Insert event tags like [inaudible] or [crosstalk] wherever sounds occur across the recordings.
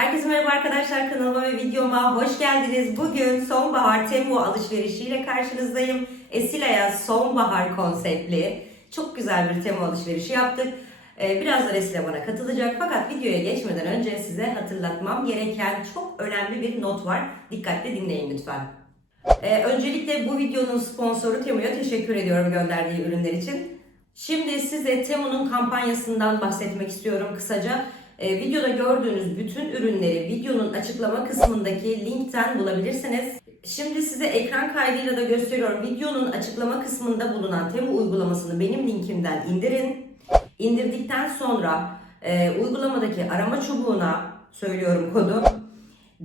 Herkese merhaba arkadaşlar kanalıma ve videoma hoş geldiniz. Bugün sonbahar Temu alışverişiyle karşınızdayım. Esila'ya sonbahar konseptli çok güzel bir Temu alışverişi yaptık. Ee, Birazdan Esila bana katılacak fakat videoya geçmeden önce size hatırlatmam gereken çok önemli bir not var. Dikkatle dinleyin lütfen. Ee, öncelikle bu videonun sponsoru Temu'ya teşekkür ediyorum gönderdiği ürünler için. Şimdi size Temu'nun kampanyasından bahsetmek istiyorum kısaca. Ee, videoda gördüğünüz bütün ürünleri videonun açıklama kısmındaki linkten bulabilirsiniz. Şimdi size ekran kaydıyla da gösteriyorum. Videonun açıklama kısmında bulunan Temu uygulamasını benim linkimden indirin. İndirdikten sonra e, uygulamadaki arama çubuğuna söylüyorum kodu.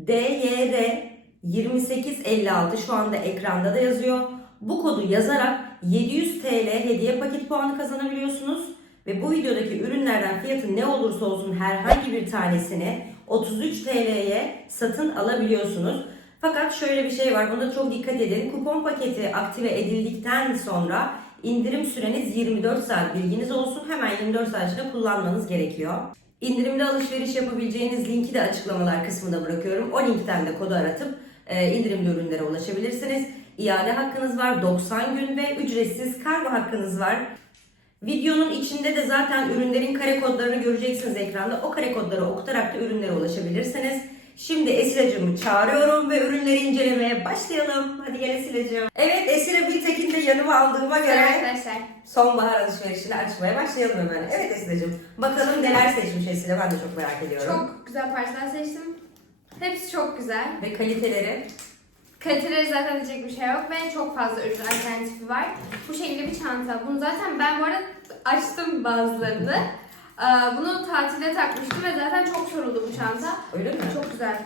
DYR 2856 şu anda ekranda da yazıyor. Bu kodu yazarak 700 TL hediye paket puanı kazanabiliyorsunuz. Ve bu videodaki ürünlerden fiyatı ne olursa olsun herhangi bir tanesini 33 TL'ye satın alabiliyorsunuz. Fakat şöyle bir şey var, bunda çok dikkat edin. Kupon paketi aktive edildikten sonra indirim süreniz 24 saat bilginiz olsun. Hemen 24 saat içinde kullanmanız gerekiyor. İndirimde alışveriş yapabileceğiniz linki de açıklamalar kısmında bırakıyorum. O linkten de kodu aratıp e, indirimli ürünlere ulaşabilirsiniz. İade hakkınız var, 90 gün ve ücretsiz kargo hakkınız var. Videonun içinde de zaten ürünlerin kare kodlarını göreceksiniz ekranda. O kare kodları okutarak da ürünlere ulaşabilirsiniz. Şimdi Esra'cığımı çağırıyorum ve ürünleri incelemeye başlayalım. Hadi gel Esra'cığım. Evet Esra Biltekin de yanıma aldığıma göre Arkadaşlar sonbahar alışverişini açmaya başlayalım hemen. Evet Esra'cığım. Bakalım neler seçmiş Esra ben de çok merak ediyorum. çok güzel parçalar seçtim. Hepsi çok güzel. Ve kaliteleri. Kaliteleri zaten diyecek bir şey yok ve çok fazla ürün alternatifi var. Bu şekilde bir çanta. Bunu zaten ben bu arada açtım bazılarını. Aa, Bunu tatilde takmıştım ve zaten çok soruldu bu çanta. Öyle mi? Çok güzel.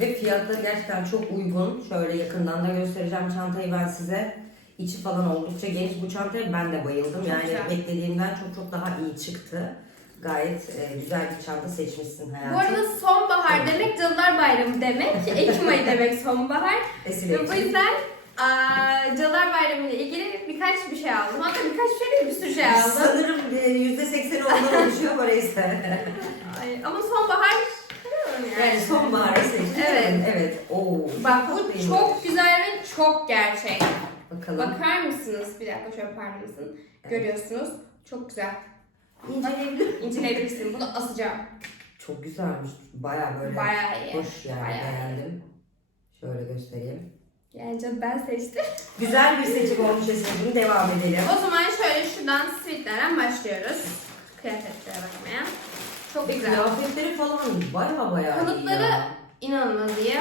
Ve fiyatları gerçekten çok uygun. Şöyle yakından da göstereceğim çantayı ben size. İçi falan oldukça geniş. Bu çantaya ben de bayıldım. Çok yani güzel. beklediğimden çok çok daha iyi çıktı. Gayet e, güzel bir çanta seçmişsin hayatım. Bu arada sonbahar demek Cadılar Bayramı demek. [laughs] Ekim ayı demek sonbahar. Esile bu yüzden aa, Cadılar Bayramı ile ilgili birkaç bir şey aldım. Hatta birkaç bir şey değil bir sürü şey aldım. Sanırım e, yüzde sekseni ondan oluşuyor neyse. Ay, ama sonbahar yani sonbaharı seçtin. Evet. Evet. Oo, Bak bu çok güzel ve çok gerçek. Bakalım. Bakar mısınız? Bir dakika şöyle yapar mısın? Görüyorsunuz. Çok güzel. İnceleyebilir İnceleyebilirsin. Bunu asacağım. Çok güzelmiş. Baya böyle Bayağı iyi. hoş yani Bayağı iyi. beğendim. Şöyle göstereyim. Yani canım ben seçtim. [laughs] Güzel bir seçim olmuş Esra'cığım. Devam edelim. O zaman şöyle şuradan sweetlerden başlıyoruz. Kıyafetlere bakmaya. Çok güzel. Kıyafetleri falan baya baya iyi Kalıpları- ya. İnanılmaz iyi.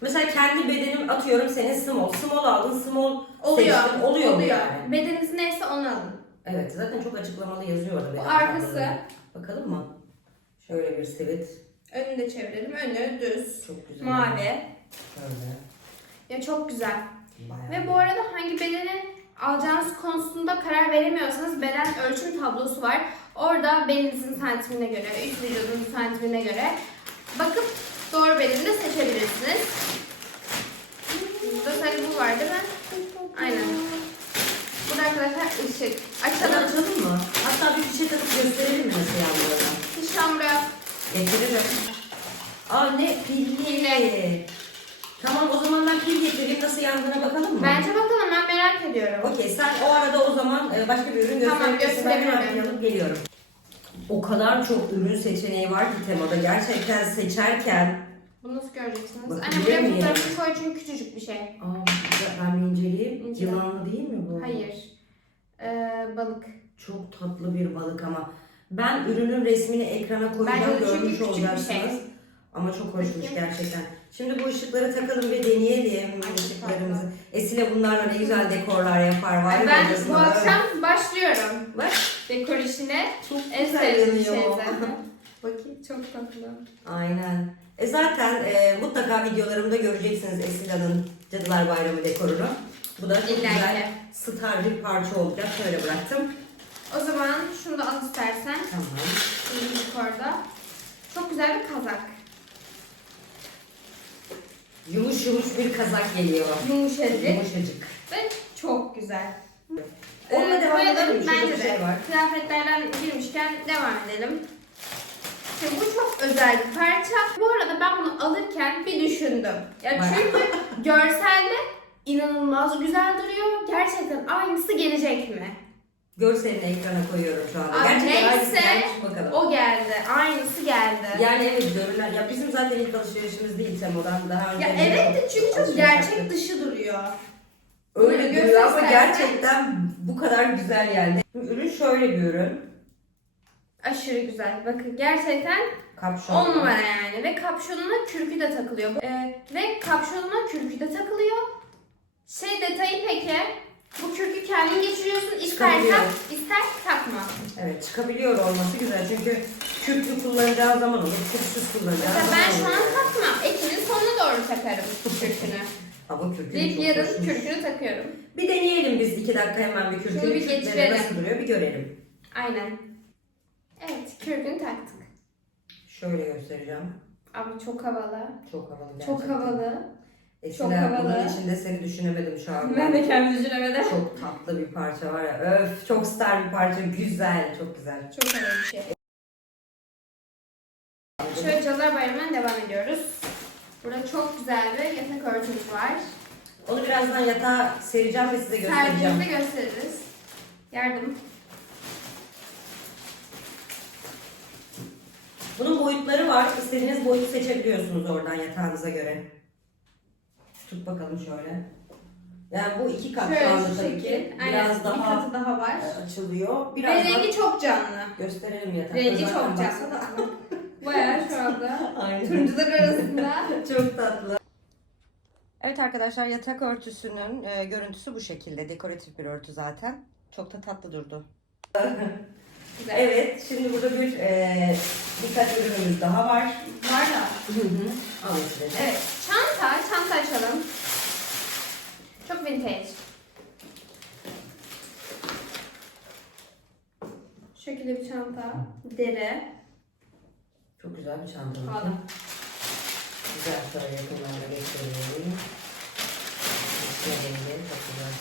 Mesela kendi bedenim atıyorum senin small. Small aldın small Oluyor. seçtin. Oluyor, mu yani? Bedeniniz neyse onu alın. Evet zaten çok açıklamalı yazıyor orada. Bu arkası. kaldırımı. Bakalım mı? Şöyle bir sivit. Önünü de çevirelim. Önü düz. Çok güzel. Mavi. Şöyle. Ya çok güzel. Bayağı Ve bu arada hangi bedeni alacağınız konusunda karar veremiyorsanız beden ölçüm tablosu var. Orada belinizin santimine göre, üst vücudunuzun santimine göre bakıp doğru bedeni de seçebilirsiniz. Burada sadece bu var değil mi? Aynen. Arkadaşlar ışık. Açalım. açalım mı? Hatta bir fişe takıp gösterelim mi? Hiç şu an buraya Getiririm. Aa ne pilli. Pilli. Tamam o zaman ben pil getireyim nasıl yandığına bakalım mı? Bence bakalım ben merak ediyorum. Okey sen o arada o zaman e, başka bir ürün Tamam, gösterebilirsin. Ben hemen gösterebilirim. geliyorum. O kadar çok ürün seçeneği var ki temada. Gerçekten seçerken Bunu nasıl göreceksiniz? Bakın, Anne buraya bilemiyorum. fotoğrafını koy çünkü küçücük bir şey. Aa, ben bir inceleyeyim. İncele. Yılanlı değil mi bu? Hayır. Ee, balık. Çok tatlı bir balık ama. Ben ürünün resmini ekrana koyacağım. Bence de çünkü Görmüş küçük bir olacaksınız. şey. Ama çok hoşmuş Bakayım. gerçekten. Şimdi bu ışıkları takalım ve deneyelim Ay, ışıklarımızı. Esile bunlarla ne güzel dekorlar yapar. Var ya ben bu akşam başlıyorum. Bak Dekor işine. çok En güzel sevdiğim şey yanıyor. zaten. [laughs] Bakayım. Çok tatlı. Aynen. E zaten e, mutlaka videolarımda göreceksiniz Esila'nın Cadılar Bayramı dekorunu. Bu da çok İlla ki. güzel star bir parça olacak. Şöyle bıraktım. O zaman şunu da al istersen. Tamam. Şunu yukarıda. Çok güzel bir kazak. Yumuş yumuş bir kazak geliyor. Yumuşacık Yumuşacık. ve çok güzel. Onunla Ee, devam edelim. Şurada Bence bir de. şey var. Kıyafetlerden girmişken devam edelim. Şimdi bu çok özel bir parça. Bu arada ben bunu alırken bir düşündüm. Ya Bayağı. çünkü [laughs] görselde inanılmaz güzel duruyor. Gerçekten aynısı gelecek mi? Görselini ekrana koyuyorum şu anda. Abi Gerçekten aynısı neyse, gelmiş bakalım. O geldi. Aynısı geldi. Yani evet görülen, ya bizim zaten ilk alışverişimiz değil Temo'dan daha önce. Ya evet de çünkü çok alışveriş gerçek yaptık. dışı duruyor. Öyle Böyle duruyor ama göstersen- gerçekten bu kadar güzel yani. Ürün şöyle bir ürün. Aşırı güzel. Bakın gerçekten Kapşon. 10 numara yani. Ve kapşonuna kürkü de takılıyor. Ee, ve kapşonuna kürkü de takılıyor. Şey detayı peki. Bu kürkü kendin geçiriyorsun. İstersen Çıkabiliyor. ister takma. Evet çıkabiliyor olması güzel çünkü kürklü kullanacağın zaman olur, kürksüz kullanacağın Mesela zaman ben şu an takmam. Ekinin sonuna doğru takarım kürkünü. Ama kürkü Deyip çok yarın hoşmuş. kürkünü takıyorum. Bir deneyelim biz iki dakika hemen bir Şunu kürkünü. bir Kürkleri geçirelim. nasıl duruyor bir görelim. Aynen. Evet kürkünü taktık. Şöyle göstereceğim. Ama çok havalı. Çok havalı gerçekten. Çok havalı. Eskiden çok havalı. bunun içinde seni düşünemedim şu an. Ben de kendi düşünemedim. Çok tatlı bir parça var ya. Öf çok star bir parça. Güzel, çok güzel. Çok havalı bir şey. Şöyle Cadılar Bayramı'na devam ediyoruz. Burada çok güzel bir yatak örtümüz var. Onu birazdan yatağa sereceğim ve size göstereceğim. Serdiğimizde gösteririz. Yardım. Bunun boyutları var. İstediğiniz boyutu seçebiliyorsunuz oradan yatağınıza göre. Tut bakalım şöyle. Yani bu iki kat Şöyle kaldı şu tabii ki. Aynen, Biraz bir daha katı daha var. açılıyor. Ve Biraz daha rengi çok canlı. gösterelim yatakta. Rengi zaten çok baksana. canlı. [laughs] Bayağı şu anda. [laughs] Aynen. Turuncular arasında. [laughs] Çok tatlı. Evet arkadaşlar yatak örtüsünün e, görüntüsü bu şekilde. Dekoratif bir örtü zaten. Çok da tatlı durdu. Güzel. Evet şimdi burada bir e, birkaç ürünümüz daha var. Var da. Hı hı. Evet. Çanta. Çanta açalım. Çok vintage. Şu şekilde bir çanta. Deri. Çok güzel bir çanta. Pahalı. Güzel şöyle yakınlarda göstereyim. İşte rengi çok güzel.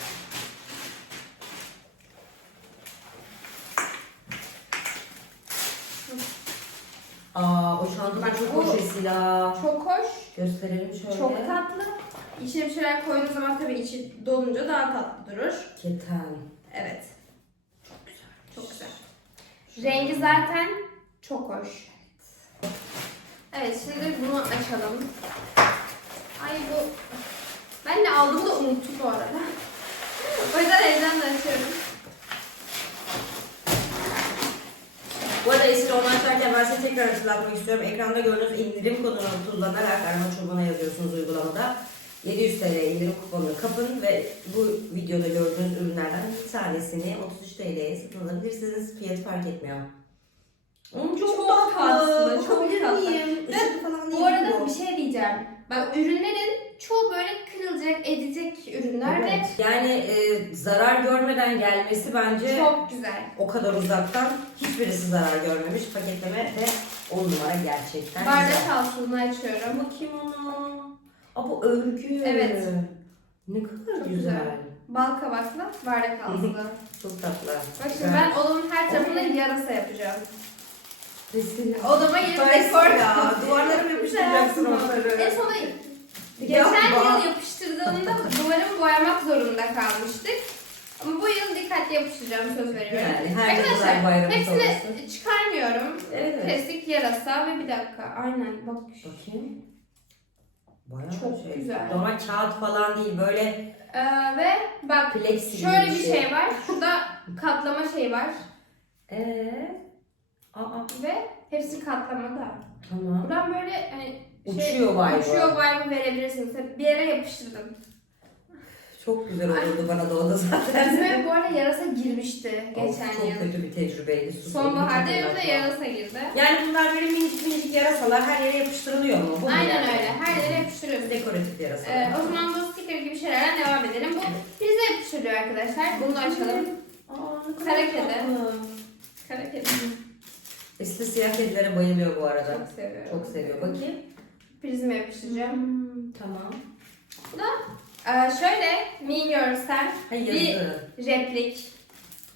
Aa o çanta da Bak, çok bu- hoş Esila. Çok hoş. Gösterelim şöyle. Çok tatlı. İçine bir şeyler koyduğunuz zaman tabii içi dolunca daha tatlı durur. Keten. Evet. Çok güzel. Çok güzel. Rengi zaten çok hoş. Evet şimdi bunu açalım. Ay bu... Ben de aldığımı da unuttum bu arada. o yüzden de açıyorum. Bu arada Esra onu açarken ben size tekrar hatırlatmak istiyorum. Ekranda gördüğünüz indirim kodunu kullanarak arama çubuğuna yazıyorsunuz uygulamada. 700 TL indirim kuponu kapın ve bu videoda gördüğünüz ürünlerden bir tanesini 33 TL'ye satın alabilirsiniz. Fiyat fark etmiyor. Hmm, çok, Çok tatlı, çok tatlı. Ve falan Bu arada bu. bir şey diyeceğim. Bak ürünlerin çoğu böyle kırılacak, edecek ürünler Evet. Yani e, zarar görmeden gelmesi bence ve çok güzel. o kadar uzaktan hiçbirisi zarar görmemiş. Paketleme de 10 numara gerçekten Bardak güzel. altını açıyorum. Bakayım ona. Aa bu örgü. Evet. Ne kadar Çok güzel. güzel. Bal kabaklı bardak [laughs] altı. Çok tatlı. Bak şimdi ben odamın her tarafına yarasa yapacağım. Resim. Odama yeni dekor. ya. Duvarlara mı yapıştıracaksın onları? En sona geçen Yapma. yıl yapıştırdığımda duvarımı boyamak zorunda kalmıştık. Ama bu yıl dikkatli yapıştıracağım söz veriyorum. Yani her Arkadaşlar güzel bayramı hepsini çıkarmıyorum. Evet. Kesik yarasa ve bir dakika. Aynen bak. Bakayım. Bayağı Çok şey. güzel. Normal kağıt falan değil böyle Ee, ve bak plexi gibi şöyle bir şey var. Şurada katlama şey var. Eee? Aa Ve hepsi katlamada. tamam. Buradan böyle hani şey, Uçuyor vibe'ı. Uçuyor vibe'ı verebilirsiniz. Hep Bir yere yapıştırdım. Çok güzel olurdu bana da o da zaten. Bizime bu arada yarasa girmişti geçen Of, çok yıl. kötü bir tecrübeydi. Sus, Sonbaharda evde yarasa girdi. Yani bunlar böyle minicik minicik yarasalar her yere yapıştırılıyor mu? Bu mu Aynen yani? öyle. Her yere yapıştırıyoruz. Dekoratif yarasalar. Ee, o zaman bu sticker gibi şeylerden devam edelim. Bu prize yapıştırılıyor arkadaşlar. Bunu da açalım. Aa, ne kadar Kara kedi. tatlı. Kara kedi. Esli siyah kedilere bayılıyor bu arada. Çok seviyorum. Çok seviyor. Bakayım. Prizme yapıştıracağım. Hmm, tamam. Ee, şöyle Girls'ten Hayır Bir- yazı. replik.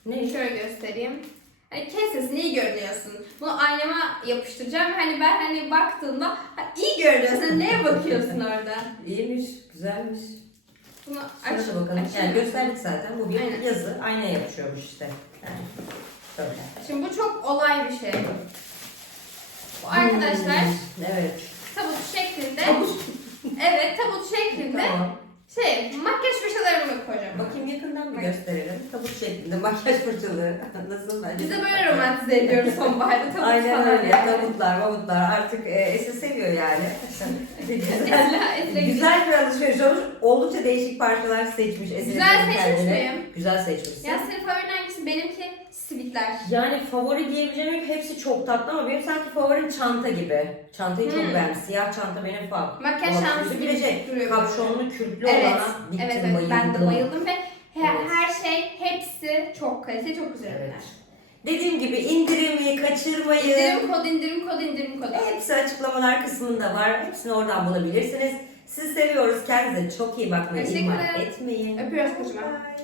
Ne? Şöyle göstereyim. Hani kes iyi görünüyorsun. Bunu aynama yapıştıracağım. Hani ben hani baktığımda ha, iyi görünüyorsun. Neye bakıyorsun orada? İyiymiş, güzelmiş. Bunu aç. da bakalım. aç- Yani gösterdik zaten. Bu bir Aynen. yazı. Aynaya yapışıyormuş işte. Yani böyle. Şimdi bu çok olay bir şey. Bu arkadaşlar Hmm, Evet. tabut şeklinde. Evet tabut şeklinde Tamam. Şey makyaj fırçalarımı koyacağım. Bakayım yakından bir Bak. gösterelim. Tabut şeklinde makyaj fırçaları. [laughs] Nasıl bence? Biz de böyle romantize ediyoruz [laughs] sonbaharda tabut Aynen falan öyle. Tabutlar, mamutlar artık e, Esi seviyor yani. [laughs] güzel, güzel bir alışveriş olmuş. Oldukça değişik parçalar seçmiş. Esin Güzel seçmiş miyim? Güzel seçmişsin. Ya senin favorin hangisi? Benimki sivitler. Yani favori diyebileceğim. Hepsi çok tatlı ama benim sanki favorim çanta gibi. Çantayı çok Hmm. beğendim. Siyah çanta benim favorim. Makyaj şansı gibi şey, duruyor. kapşonlu kürklü Evet, olana gittim evet, evet. bayıldım. Ben de bayıldım ve her, Evet. her şey hepsi çok kaliteli, çok güzel Evet. ürünler. Dediğim gibi indirimi kaçırmayın. İndirim kod, indirim kod, indirim kod. Hepsi açıklamalar kısmında var. Hepsini oradan bulabilirsiniz. Sizi seviyoruz. Kendinize çok iyi bakmayı Teşekkür ihmal ederim. etmeyin. Öpüyoruz kocaman. Bye.